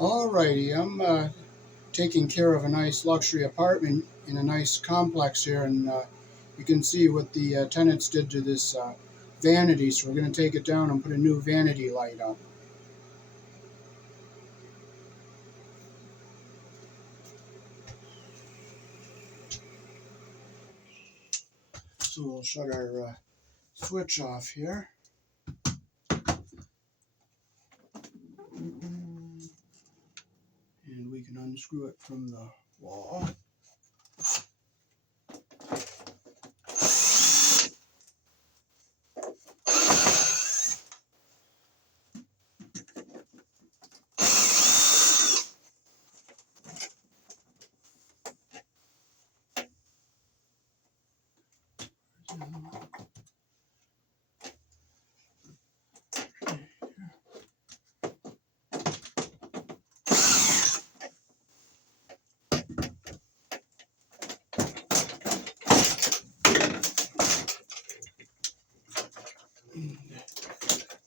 Alrighty, I'm taking care of a nice luxury apartment in a nice complex here, and you can see what the tenants did to this vanity. So we're going to take it down and put a new vanity light up. So we'll shut our switch off here. And we can unscrew it from the wall.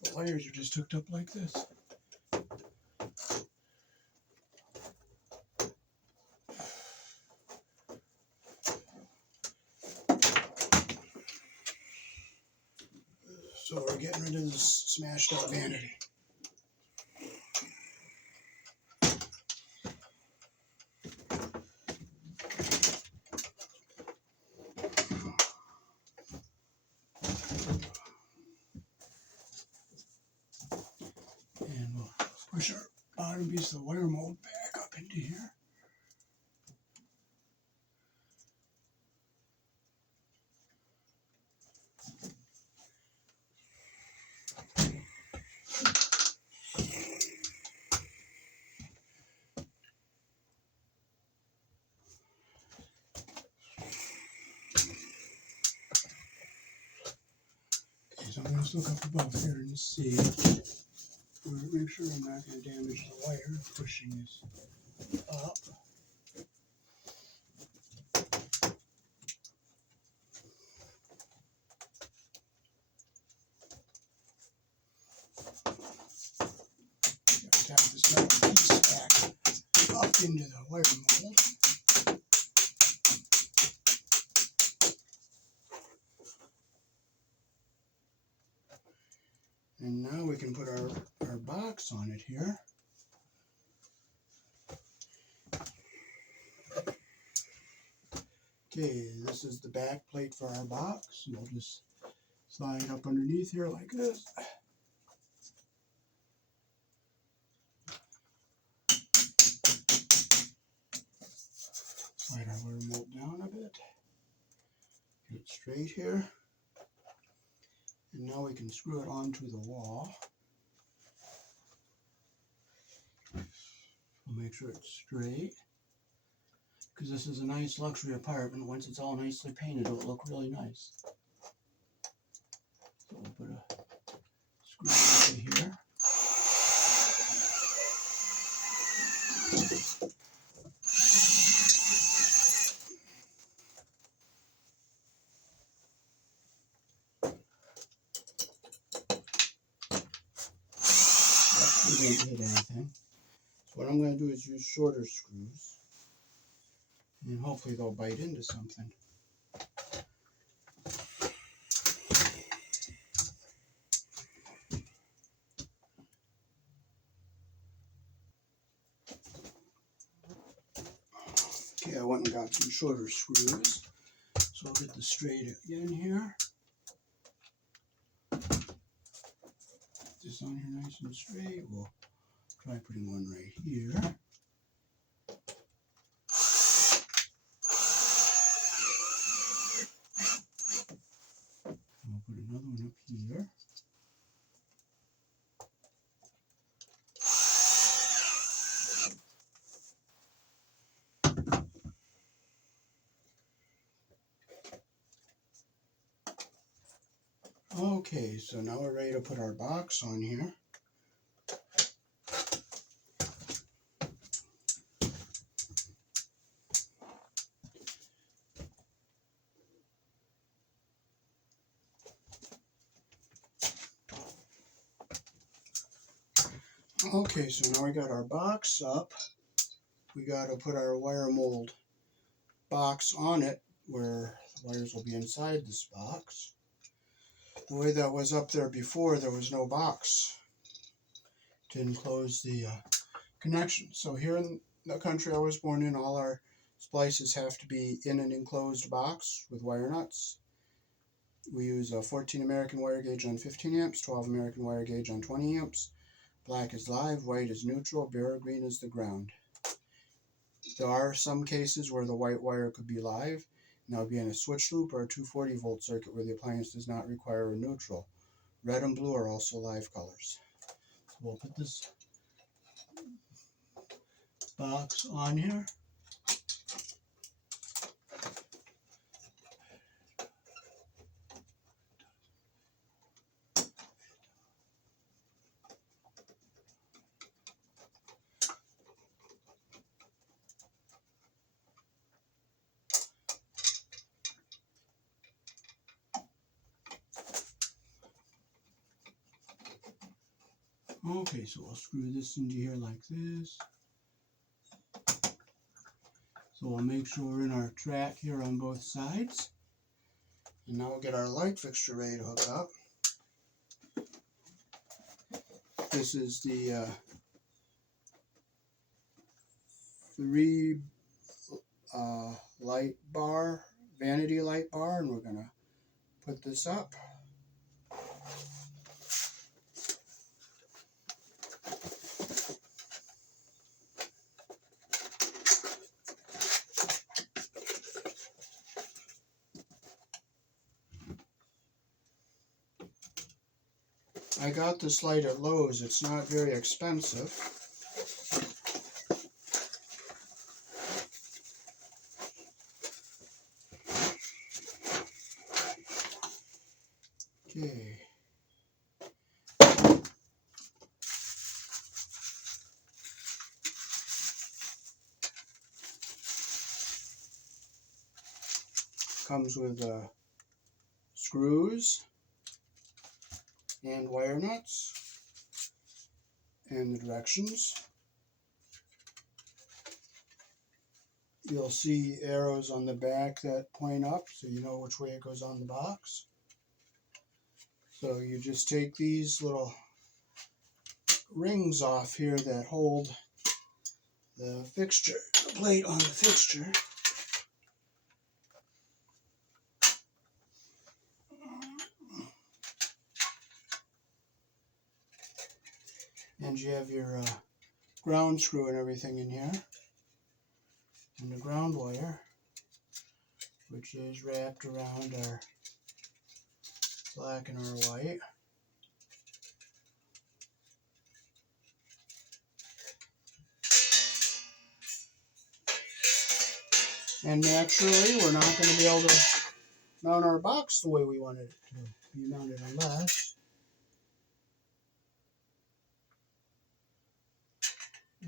The wires are just hooked up like this. So we're getting rid of this smashed up vanity. And we'll push our bottom piece of the wire mold back up into here. So I'm going to just look up above here and see. Make sure I'm not going to damage the wire pushing this up. Tap this metal piece back up into the wire mold. And now we can put our box on it here. Okay, this is the back plate for our box. We'll just slide it up underneath here like this. Slide our wire mold down a bit. Get it straight here. And now we can screw it onto the wall. We'll make sure it's straight. Because this is a nice luxury apartment. Once it's all nicely painted, it'll look really nice. So we'll put a screw into here. That didn't hit anything. So what I'm going to do is use shorter screws. And hopefully they'll bite into something. Okay, I went and got some shorter screws. So I'll get this straight again here. This on here nice and straight. We'll try putting one right here. We'll put another one up here. Okay, so now we're ready to put our box on here. Okay, so now we got our box up. We got to put our wire mold box on it where the wires will be inside this box. The way that was up there before, there was no box to enclose the connection. So here in the country I was born in, all our splices have to be in an enclosed box with wire nuts. We use a 14 American wire gauge on 15 amps, 12 American wire gauge on 20 amps. Black is live, white is neutral, bare green is the ground. There are some cases where the white wire could be live, and that would be in a switch loop or a 240 volt circuit where the appliance does not require a neutral. Red and blue are also live colors. So we'll put this box on here. Okay, so I'll screw this into here like this. So we'll make sure we're in our track here on both sides. And now we'll get our light fixture ready to hook up. This is the 3 light bar, vanity light bar, and we're going to put this up. I got this light at Lowe's. It's not very expensive. Okay. Comes with screws and wire nuts and the directions. You'll see arrows on the back that point up so you know which way it goes on the box. So you just take these little rings off here that hold the fixture, the plate on the fixture. And you have your ground screw and everything in here. And the ground wire, which is wrapped around our black and our white. And naturally, we're not going to be able to mount our box the way we wanted it to be mounted unless.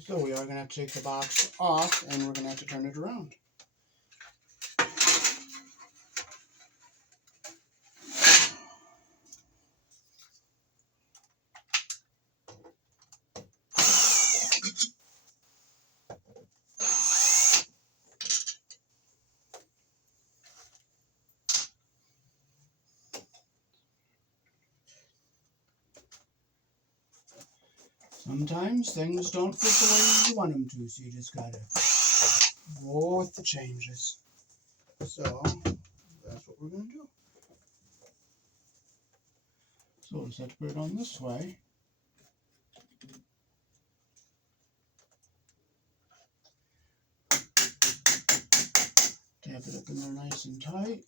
So we are going to have to take the box off and we're going to have to turn it around. Sometimes things don't fit the way you want them to, so you just gotta roll with the changes. So that's what we're gonna do. So we'll set to put it on this way. Tap it up in there nice and tight.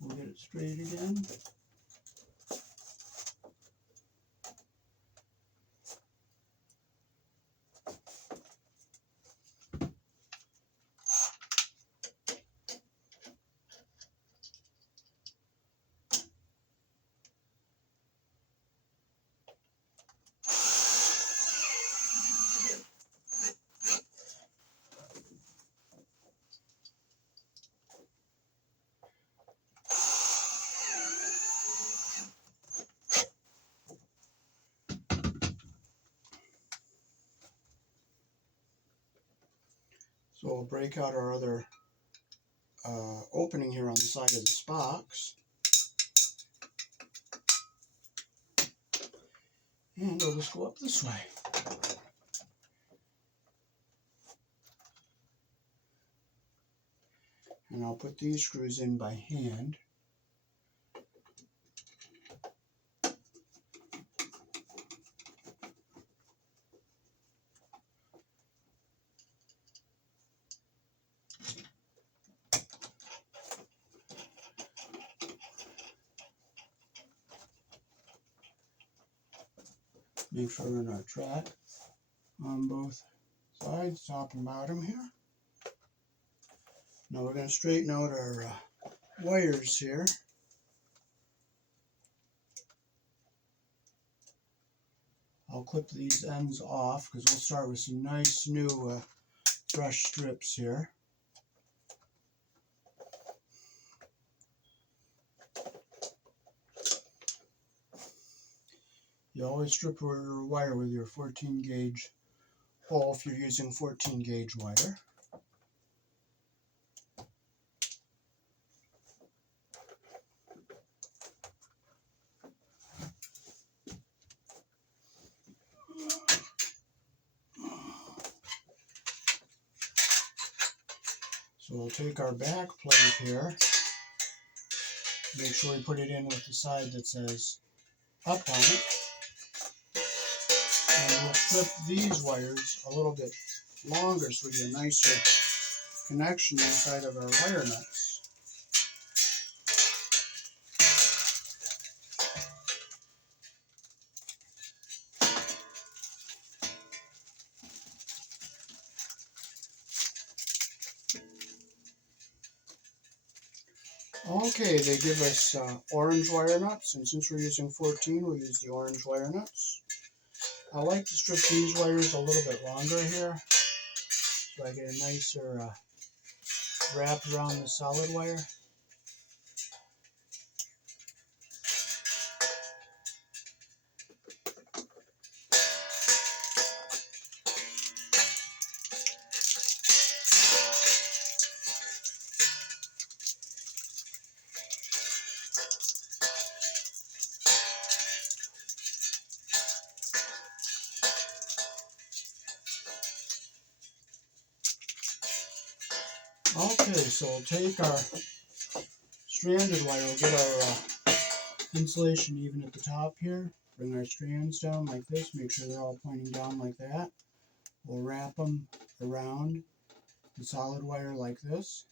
We'll get it straight again. So we'll break out our other opening here on the side of this box. And we'll just go up this way. And I'll put these screws in by hand. Make sure we're in our track on both sides, top and bottom here. Now we're going to straighten out our wires here. I'll clip these ends off because we'll start with some nice new fresh strips here. You always strip your wire with your 14 gauge hole if you're using 14 gauge wire. So we'll take our back plate here, make sure we put it in with the side that says up on it, and we'll strip these wires a little bit longer so we get a nicer connection inside of our wire nuts. Okay, they give us orange wire nuts, and since we're using 14, we'll use the orange wire nuts. I like to strip these wires a little bit longer here, so I get a nicer wrap around the solid wire. Okay, so we'll take our stranded wire, we'll get our insulation even at the top here, bring our strands down like this, make sure they're all pointing down like that. We'll wrap them around the solid wire like this.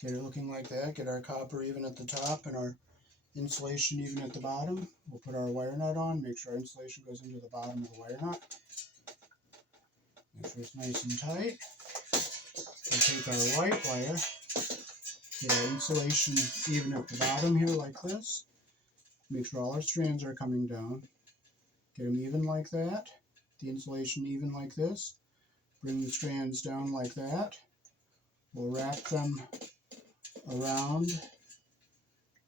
Get it looking like that, get our copper even at the top and our insulation even at the bottom. We'll put our wire nut on, make sure our insulation goes into the bottom of the wire nut. Make sure it's nice and tight. We'll take our white wire, get our insulation even at the bottom here like this. Make sure all our strands are coming down. Get them even like that. The insulation even like this. Bring the strands down like that. We'll wrap them around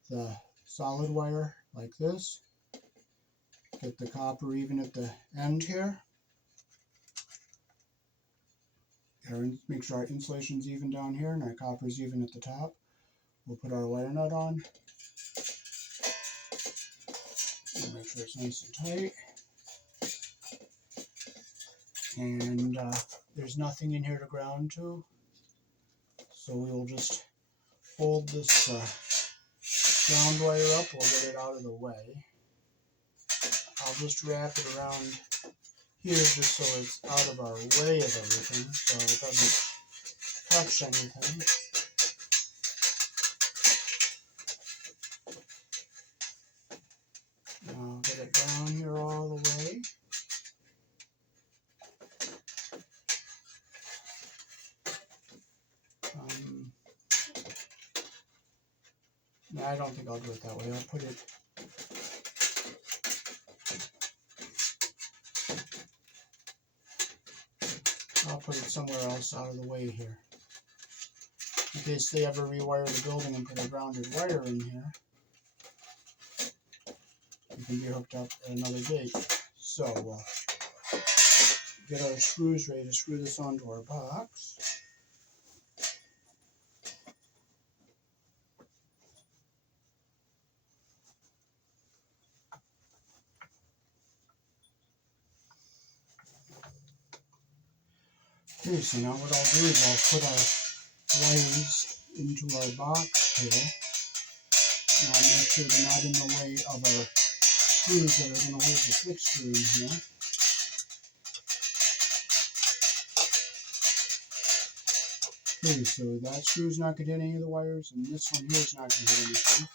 the solid wire like this. Get the copper even at the end here. Make sure our insulation's even down here and our copper's even at the top. We'll put our wire nut on. And make sure it's nice and tight. And there's nothing in here to ground to, so we will just hold this ground wire up. We'll get it out of the way. I'll just wrap it around here just so it's out of our way of everything, so it doesn't touch anything. Now get it down here all the way. No, I don't think I'll do it that way. I'll put it somewhere else out of the way here. In case they ever rewire the building and put a grounded wire in here, it can be hooked up at another date. So get our screws ready to screw this onto our box. Okay, so now what I'll do is I'll put our wires into our box here. And I'll make sure they're not in the way of our screws that are going to hold the fixture in here. Okay, so that screw's not going to hit any of the wires, and this one here is not going to hit anything.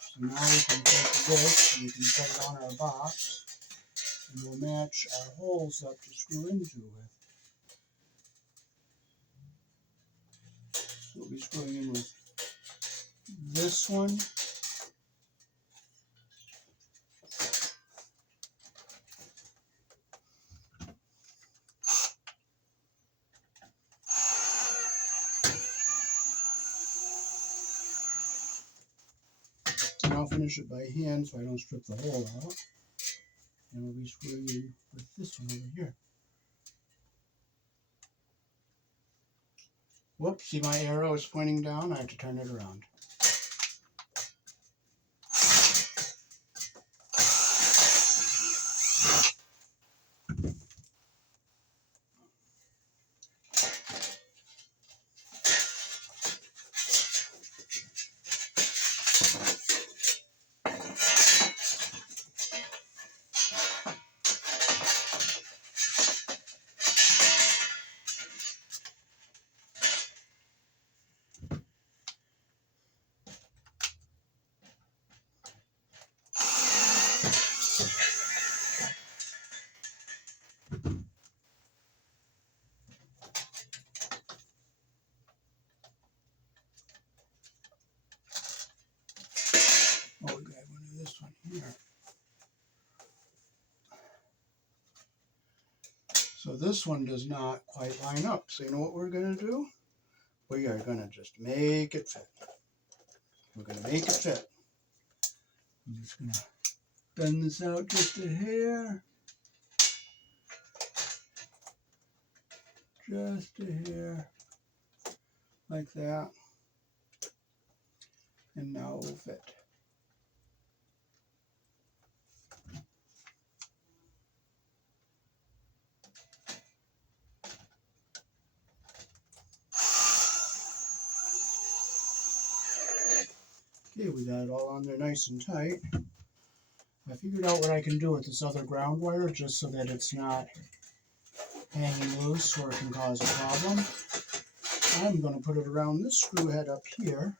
So now we can take this and we can set it on our box, and we'll match our holes up to screw into with. So we'll be screwing in with this one. And I'll finish it by hand so I don't strip the hole out. And we'll be screwing in with this one over here. Whoops, see my arrow is pointing down, I have to turn it around. Oh, we got one of this one here. So this one does not quite line up. So you know what we're going to do? We are going to just make it fit. We're going to make it fit. I'm just going to bend this out just a hair. Just a hair. Like that. And now it will fit. Okay, we got it all on there nice and tight. I figured out what I can do with this other ground wire just so that it's not hanging loose or it can cause a problem. I'm going to put it around this screw head up here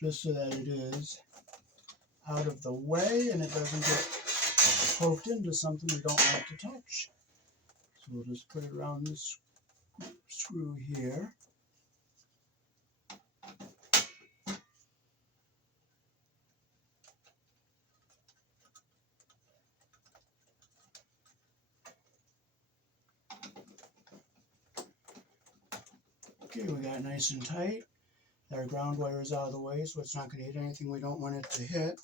just so that it is out of the way and it doesn't get poked into something we don't like to touch. So we'll just put it around this screw here. Okay, we got it nice and tight. Our ground wire is out of the way, so it's not going to hit anything we don't want it to hit.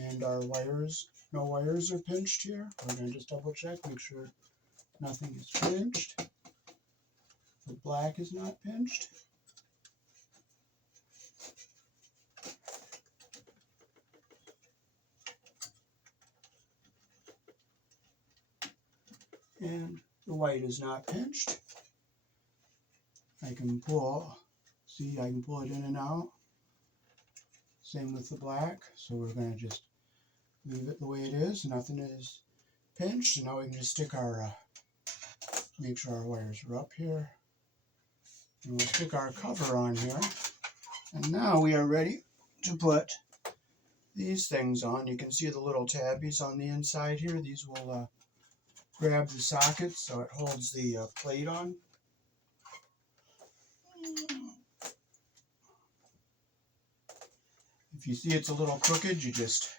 And our wires, no wires are pinched here. We're going to just double check, make sure nothing is pinched. The black is not pinched. And the white is not pinched. I can pull, see, I can pull it in and out. Same with the black. So we're going to just leave it the way it is. Nothing is pinched. And now we can just stick our, make sure our wires are up here. And we'll stick our cover on here. And now we are ready to put these things on. You can see the little tabbies on the inside here. These will grab the sockets so it holds the plate on. If you see it's a little crooked, you just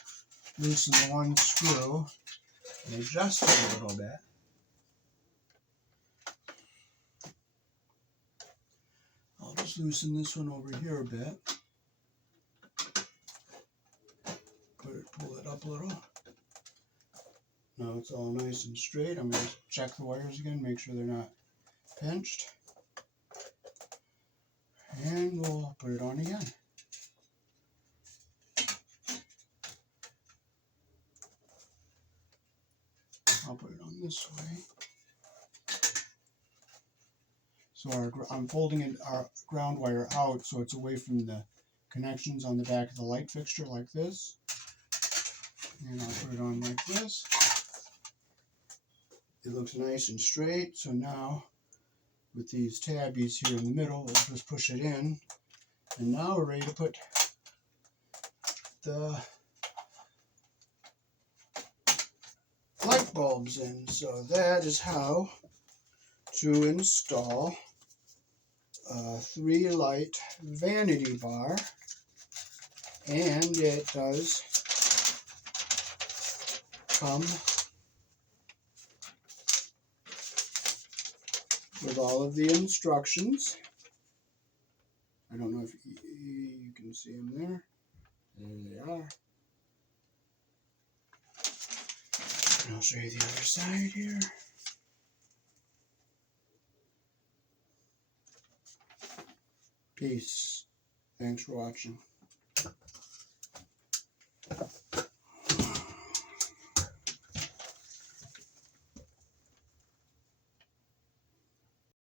loosen the one screw and adjust it a little bit. I'll just loosen this one over here a bit. Pull it up a little. Now it's all nice and straight. I'm going to check the wires again, make sure they're not pinched. And we'll put it on again. I'll put it on this way. So I'm folding our ground wire out so it's away from the connections on the back of the light fixture like this. And I'll put it on like this. It looks nice and straight. So now with these tabbies here in the middle, we'll just push it in. And now we're ready to put the light bulbs in. So that is how to install a 3-light vanity bar, and it does come with all of the instructions. I don't know if you can see them there. There they are. And I'll show you the other side here. Peace. Thanks for watching.